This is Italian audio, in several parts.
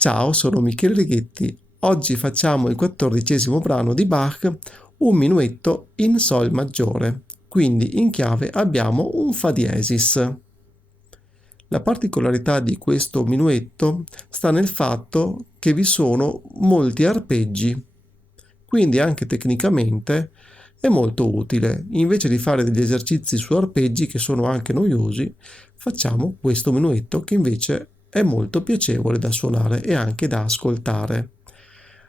Ciao, sono Michele Righetti. Oggi facciamo il 14° brano di Bach, un minuetto in Sol maggiore, quindi in chiave abbiamo un Fa diesis. La particolarità di questo minuetto sta nel fatto che vi sono molti arpeggi, quindi anche tecnicamente è molto utile. Invece di fare degli esercizi su arpeggi che sono anche noiosi, facciamo questo minuetto che invece è molto piacevole da suonare e anche da ascoltare.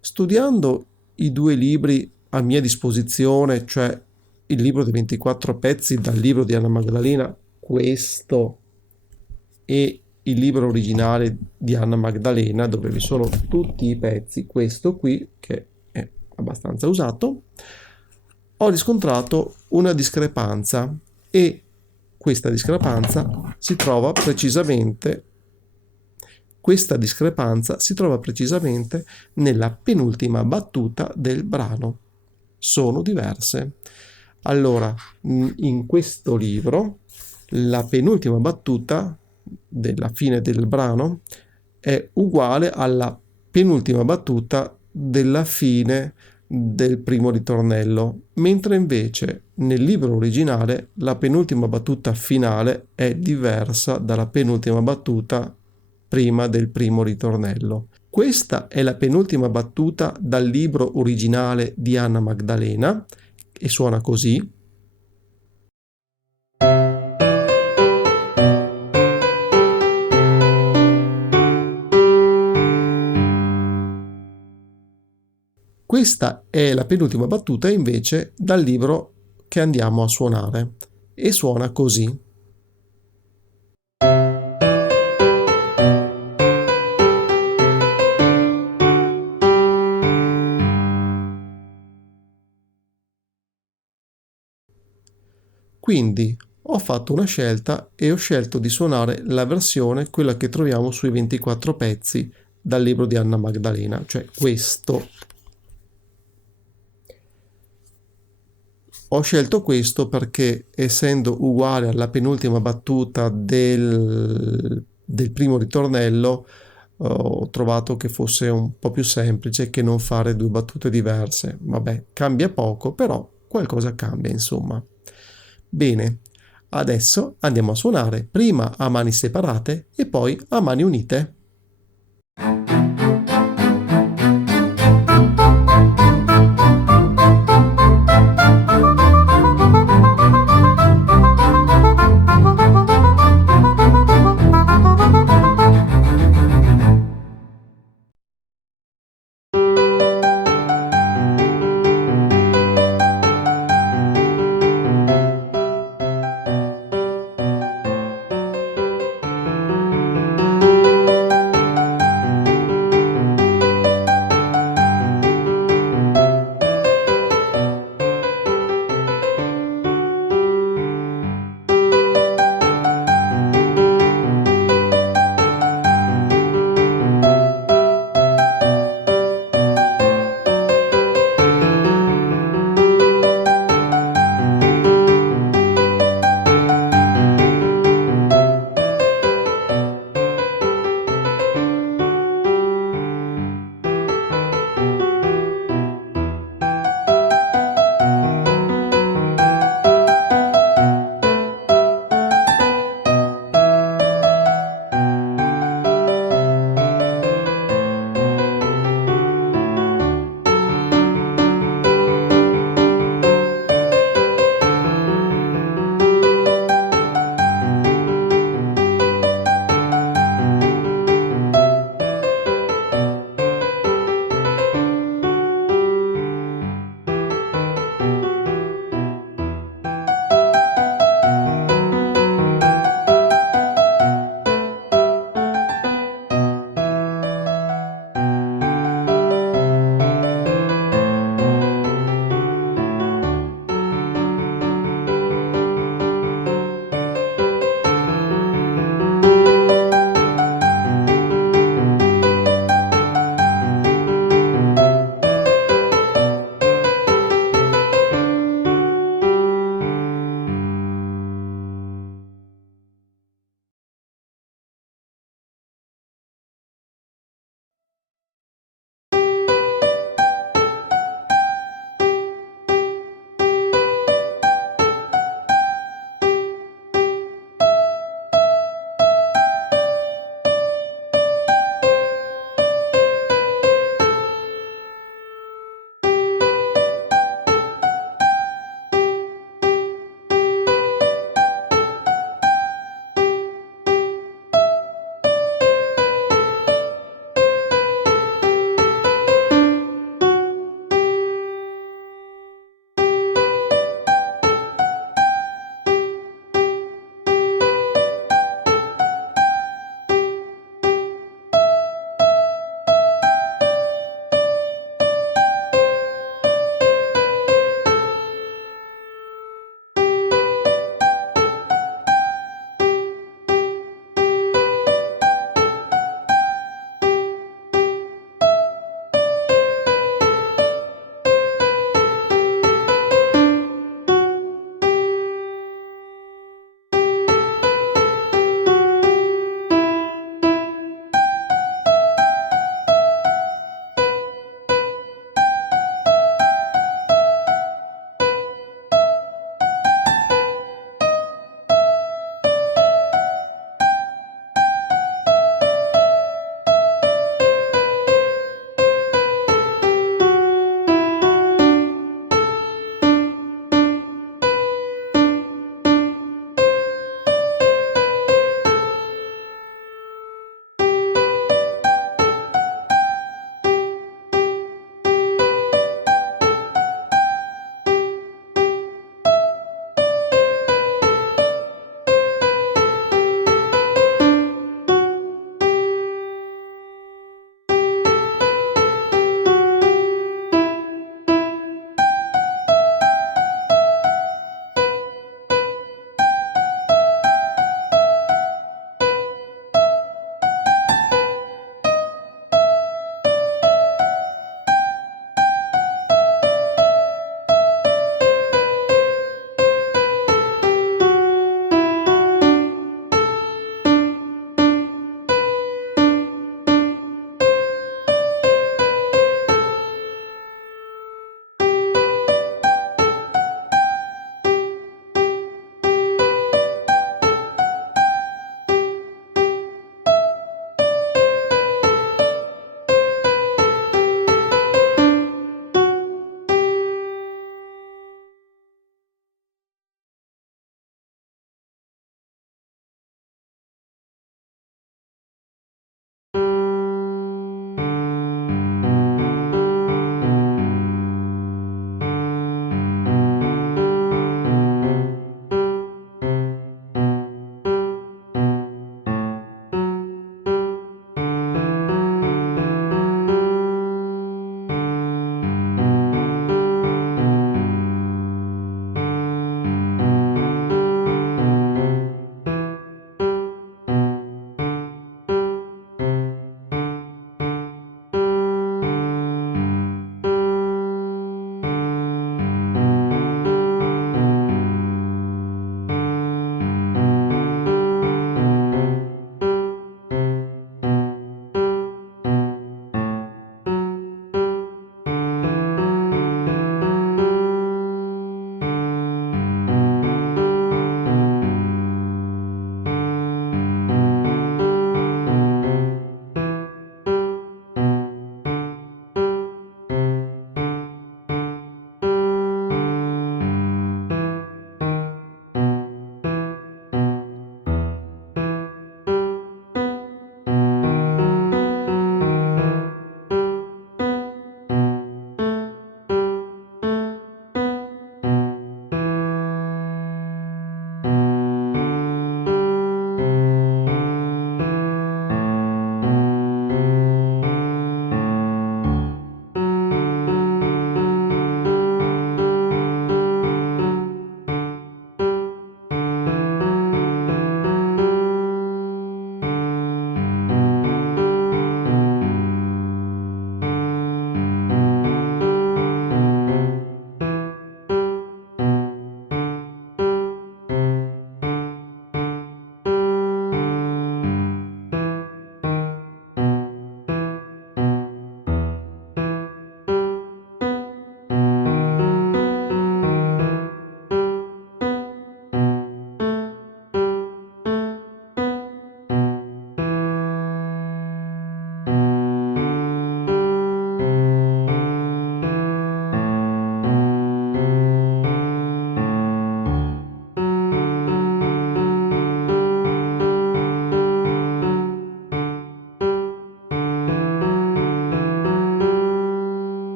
Studiando i due libri a mia disposizione, cioè il libro dei 24 pezzi dal libro di Anna Magdalena, questo e il libro originale di Anna Magdalena, dove vi sono tutti i pezzi, questo qui che è abbastanza usato, ho riscontrato una discrepanza e questa discrepanza si trova precisamente nella penultima battuta del brano. Sono diverse. Allora, in questo libro, la penultima battuta della fine del brano è uguale alla penultima battuta della fine del primo ritornello, mentre invece nel libro originale la penultima battuta finale è diversa dalla penultima battuta prima del primo ritornello. Questa è la penultima battuta dal libro originale di Anna Magdalena e suona così. Questa è la penultima battuta invece dal libro che andiamo a suonare e suona così. Quindi ho fatto una scelta e ho scelto di suonare la versione, quella che troviamo sui 24 pezzi dal libro di Anna Magdalena, cioè questo. Ho scelto questo perché, essendo uguale alla penultima battuta del primo ritornello, ho trovato che fosse un po' più semplice che non fare due battute diverse. Vabbè, cambia poco, però qualcosa cambia, insomma. Bene, adesso andiamo a suonare prima a mani separate e poi a mani unite.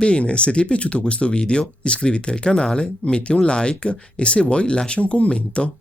Bene, se ti è piaciuto questo video iscriviti al canale, metti un like e se vuoi lascia un commento.